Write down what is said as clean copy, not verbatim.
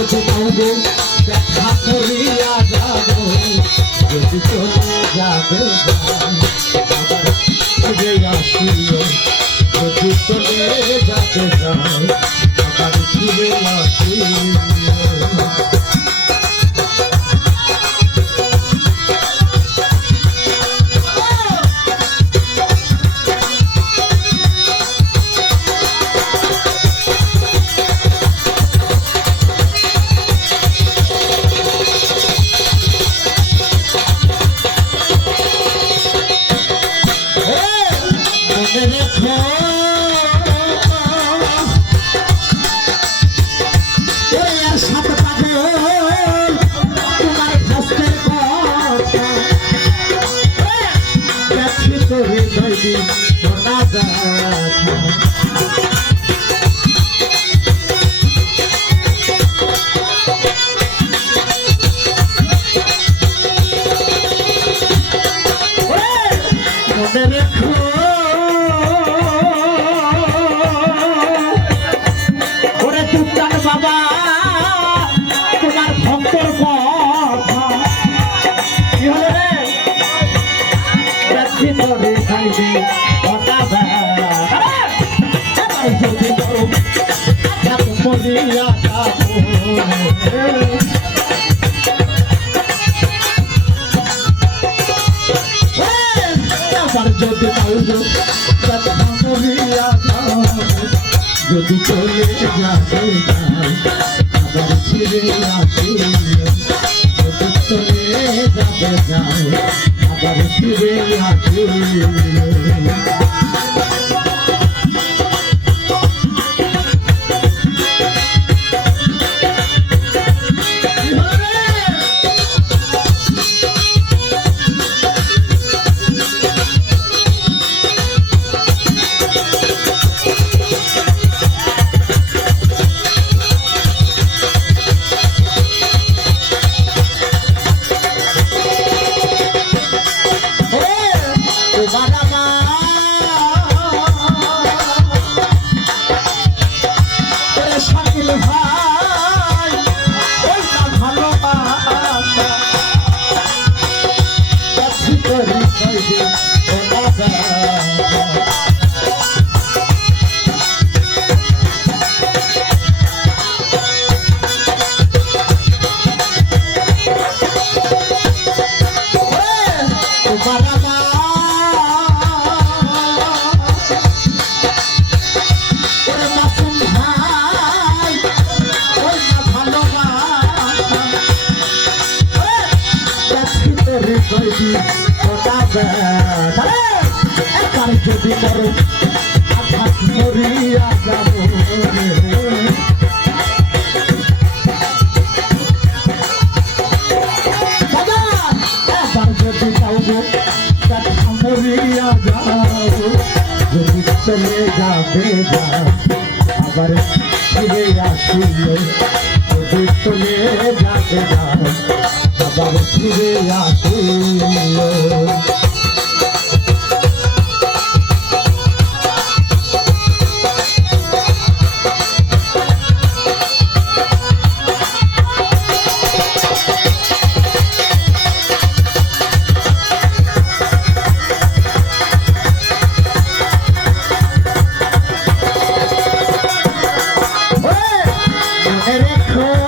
যদি মনে দেখা করিয়া যাব যদি চলে যাবে আবার ফিরে আসিও যদি চলে যাবে আবার ফিরে আসিও যদি চলে যাবে আবার ফিরে আসিও যদি চলে যাবে আবার ফিরে আসিও যদি করো আঘাত মরিয়া যাব এবার যদি যাবো মরিয়া যাব যদি চলে যাবে আবার ফিরে আসিও যদি চলে যাবে আবার ফিরে আসিও রেখো